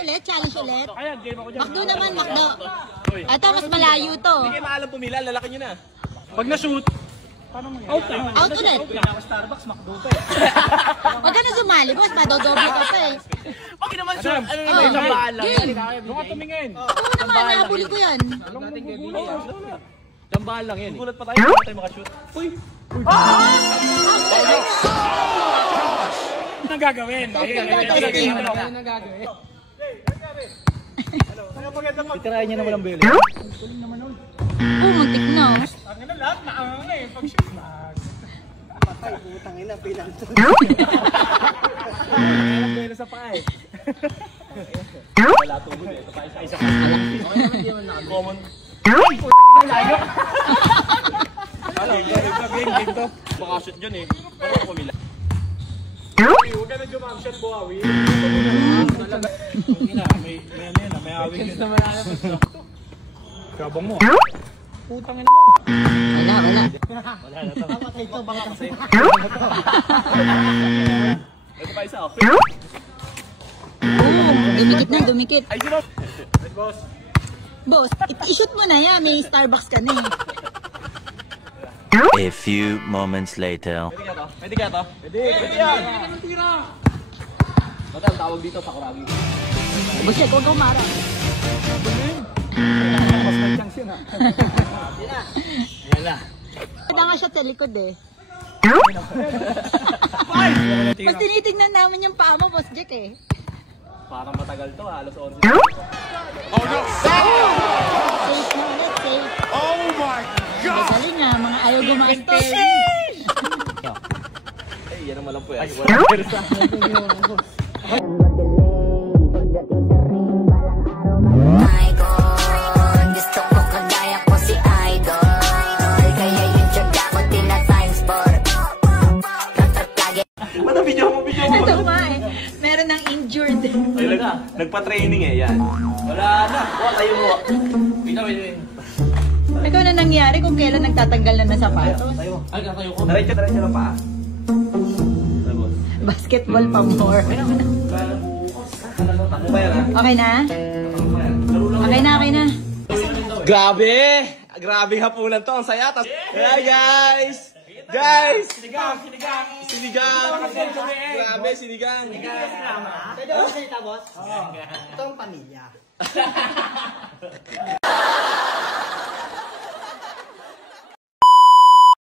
ulit, challenge ulit. Ayan, game ako dyan. Makdo naman, Makdo. Ito, mas malayo to. Hindi kayo maalam pumila, lalaki nyo na. Pag na-shoot, out na. Out ulit. Starbucks, McDo pa eh. Huwag ka na sumali, boss. Madodoble ka pa eh. Okay naman, shoot. Ano Oh, naman, tambalang. game. Doon ka tumingin. Oo naman, nabuli ko yan. Tambalang yan. Gulat pa tayo, hindi tayo makashoot. Uy! Ano gagawin? Itirayan niya naman ang belo. Oo, muntik na. Ang ina lahat na ang eh, pag-shoot na. Patay, putang ina, pinanto. Ang belo sa paa eh. Wala tubod eh. Ito pa isa-isa. Common. Ay, putang layo. Game to. Makashoot dyan eh. Parang pumila. Huwag ka na jump-shot, Buhawi. May awing yun. Kabang mo. Putang ina mo. Wala. Wala na to. Patay ito, baka kasi. Ito pa isa. Oo, dumikit na, dumikit. Ay, sino? Boss. Boss, i-shoot mo na yan. May Starbucks ka na eh. A few moments later. Pwede kaya to? Pwede yan. Madam, tawag dito sa Kuragi. Boss, check, huwag kang mara. Mas may chance yun ha. Yan na. Kita nga siya sa likod eh. Mas tinitignan namin yung paa mo, Boss Jack eh. Parang matagal to, halos 11. Oh no! Safe na ulit, safe. Oh my God! Galing nga, mga ayaw gumastos. Ay, yan ang malampo yan. Wala persa. Gusto ko kagaya ko si Idol. Kaya yung tiyaga ko tina-times for Mata, video mo. Ito nga eh, meron ng injured. Ay, nagpa-training eh, yan. Wala na. Wala tayo mo. Wait. Ito na nangyari kung kailan nagtatanggal na ng sapatos. Ay, kakayo ko. Diretso lang pa. Basketball pa more. Takbo ba yan ha? Okay na? Okay na. Grabe! Grabe hapunan to. Ang saya. Hi guys! Guys! Sinigang! Grabe, sinigang! Pwede ako salita, boss? Ito ang pamilya.